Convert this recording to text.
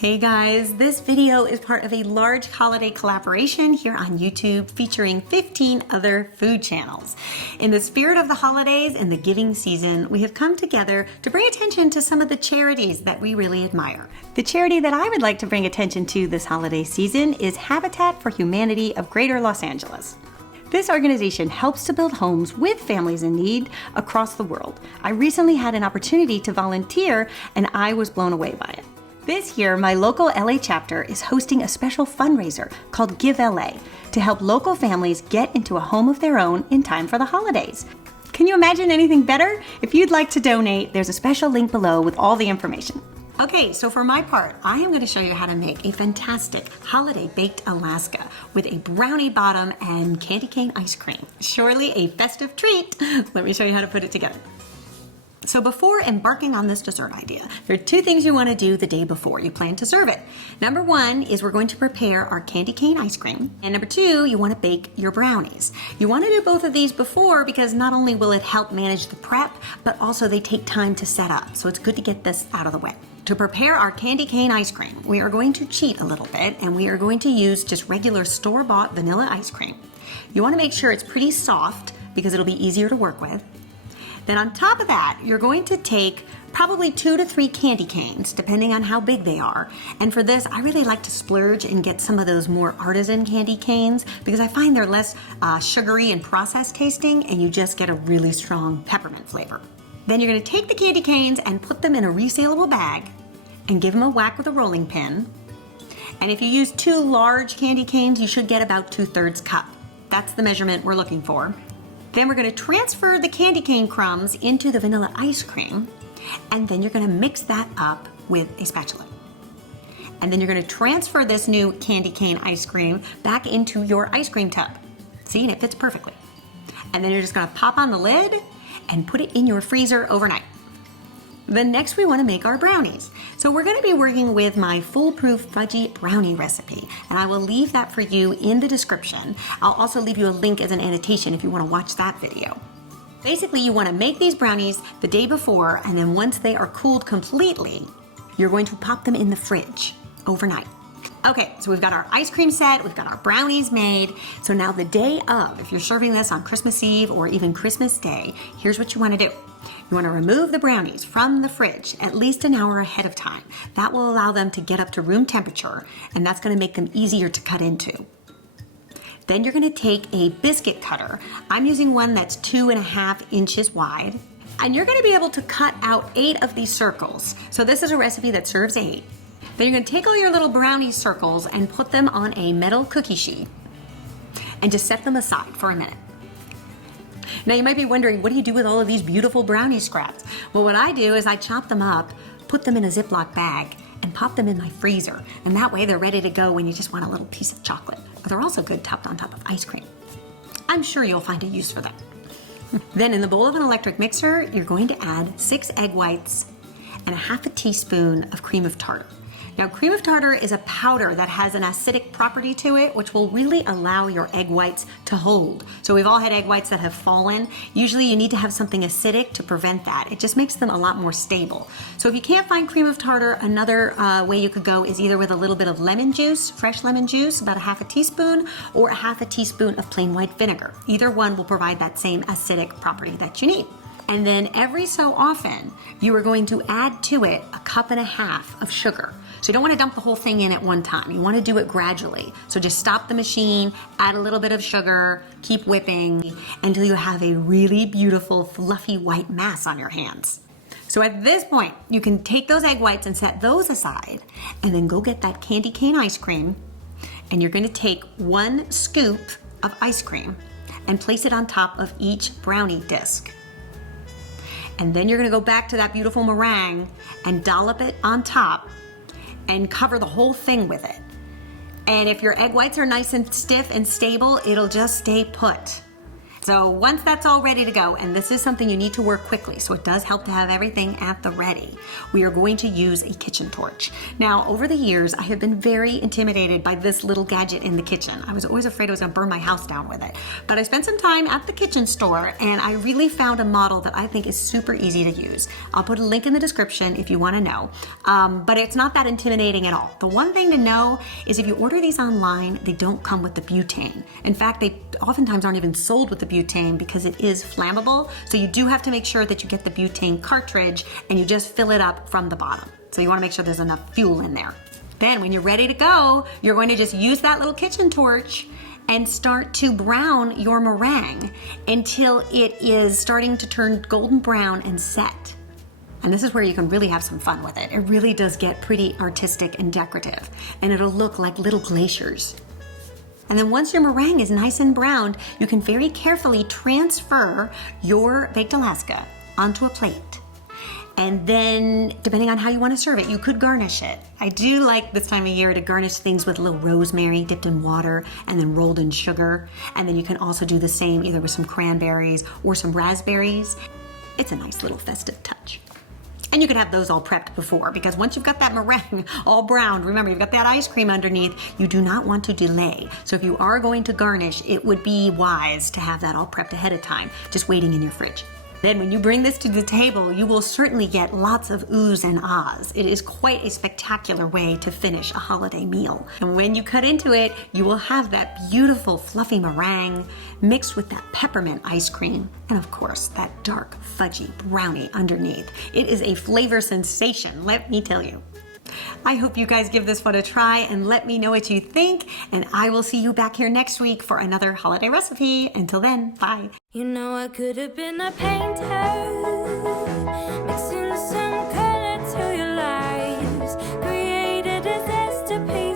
Hey guys, this video is part of a large holiday collaboration here on YouTube featuring 15 other food channels. In the spirit of the holidays and the giving season, we have come together to bring attention to some of the charities that we really admire. The charity that I would like to bring attention to this holiday season is Habitat for Humanity of Greater Los Angeles. This organization helps to build homes with families in need across the world. I recently had an opportunity to volunteer and I was blown away by it. This year, my local LA chapter is hosting a special fundraiser called Give LA to help local families get into a home of their own in time for the holidays. Can you imagine anything better? If you'd like to donate, there's a special link below with all the information. Okay, so for my part, I am going to show you how to make a fantastic holiday baked Alaska with a brownie bottom and candy cane ice cream. Surely a festive treat. Let me show you how to put it together. So before embarking on this dessert idea, there are two things you want to do the day before you plan to serve it. Number one is we're going to prepare our candy cane ice cream. And number two, you want to bake your brownies. You want to do both of these before because not only will it help manage the prep, but also they take time to set up. So it's good to get this out of the way. To prepare our candy cane ice cream, we are going to cheat a little bit and we are going to use just regular store-bought vanilla ice cream. You want to make sure it's pretty soft because it'll be easier to work with. Then on top of that, you're going to take probably 2 to 3 candy canes, depending on how big they are. And for this, I really like to splurge and get some of those more artisan candy canes because I find they're less sugary and processed tasting, and you just get a really strong peppermint flavor. Then you're going to take the candy canes and put them in a resealable bag and give them a whack with a rolling pin. And if you use 2 large candy canes, you should get about 2/3 cup. That's the measurement we're looking for. Then we're going to transfer the candy cane crumbs into the vanilla ice cream, and then you're going to mix that up with a spatula. And then you're going to transfer this new candy cane ice cream back into your ice cream tub. See, and it fits perfectly. And then you're just going to pop on the lid and put it in your freezer overnight. Then next we want to make our brownies. So we're going to be working with my Foolproof fudgy brownie recipe, and I will leave that for you in the description. I'll also leave you a link as an annotation if you want to watch that video. Basically, you want to make these brownies the day before, and then once they are cooled completely, you're going to pop them in the fridge overnight. Okay, so we've got our ice cream set, we've got our brownies made. So now the day of, if you're serving this on Christmas Eve or even Christmas Day, here's what you want to do. You want to remove the brownies from the fridge at least an hour ahead of time. That will allow them to get up to room temperature, and that's going to make them easier to cut into. Then you're going to take a biscuit cutter. I'm using one that's 2.5 inches wide. And you're going to be able to cut out 8 of these circles. So this is a recipe that serves 8. Then you're going to take all your little brownie circles and put them on a metal cookie sheet and just set them aside for a minute. Now you might be wondering, what do you do with all of these beautiful brownie scraps? Well, what I do is I chop them up, put them in a Ziploc bag, and pop them in my freezer. And that way they're ready to go when you just want a little piece of chocolate. But they're also good topped on top of ice cream. I'm sure you'll find a use for them. Then in the bowl of an electric mixer, you're going to add 6 egg whites and 1/2 teaspoon of cream of tartar. Now, cream of tartar is a powder that has an acidic property to it, which will really allow your egg whites to hold. So we've all had egg whites that have fallen. Usually you need to have something acidic to prevent that. It just makes them a lot more stable. So if you can't find cream of tartar, another way you could go is either with a little bit of lemon juice, fresh lemon juice, about 1/2 teaspoon, or 1/2 teaspoon of plain white vinegar. Either one will provide that same acidic property that you need. And then every so often, you are going to add to it 1.5 cups of sugar. So you don't want to dump the whole thing in at one time. You want to do it gradually. So just stop the machine, add a little bit of sugar, keep whipping until you have a really beautiful, fluffy white mass on your hands. So at this point, you can take those egg whites and set those aside, and then go get that candy cane ice cream, and you're going to take 1 scoop of ice cream and place it on top of each brownie disc. And then you're going to go back to that beautiful meringue and dollop it on top and cover the whole thing with it. And if your egg whites are nice and stiff and stable, it'll just stay put. So once that's all ready to go, and this is something you need to work quickly, so it does help to have everything at the ready, we are going to use a kitchen torch. Now, over the years, I have been very intimidated by this little gadget in the kitchen. I was always afraid I was gonna burn my house down with it. But I spent some time at the kitchen store, and I really found a model that I think is super easy to use. I'll put a link in the description if you wanna know. But it's not that intimidating at all. The one thing to know is if you order these online, they don't come with the butane. In fact, they oftentimes aren't even sold with the butane because it is flammable. So you do have to make sure that you get the butane cartridge and you just fill it up from the bottom. So you wanna make sure there's enough fuel in there. Then when you're ready to go, you're going to just use that little kitchen torch and start to brown your meringue until it is starting to turn golden brown and set. And this is where you can really have some fun with it. It really does get pretty artistic and decorative, and it'll look like little glaciers. And then once your meringue is nice and browned, you can very carefully transfer your baked Alaska onto a plate. And then, depending on how you want to serve it, you could garnish it. I do like this time of year to garnish things with a little rosemary dipped in water and then rolled in sugar. And then you can also do the same either with some cranberries or some raspberries. It's a nice little festive touch. And you can have those all prepped before, because once you've got that meringue all browned, remember you've got that ice cream underneath, you do not want to delay. So if you are going to garnish, it would be wise to have that all prepped ahead of time, just waiting in your fridge. Then when you bring this to the table, you will certainly get lots of oohs and ahs. It is quite a spectacular way to finish a holiday meal. And when you cut into it, you will have that beautiful fluffy meringue mixed with that peppermint ice cream, and of course, that dark fudgy brownie underneath. It is a flavor sensation, let me tell you. I hope you guys give this one a try and let me know what you think, and I will see you back here next week for another holiday recipe. Until then, bye. You know I could have been a painter, mixing some color to your lives, created a masterpiece.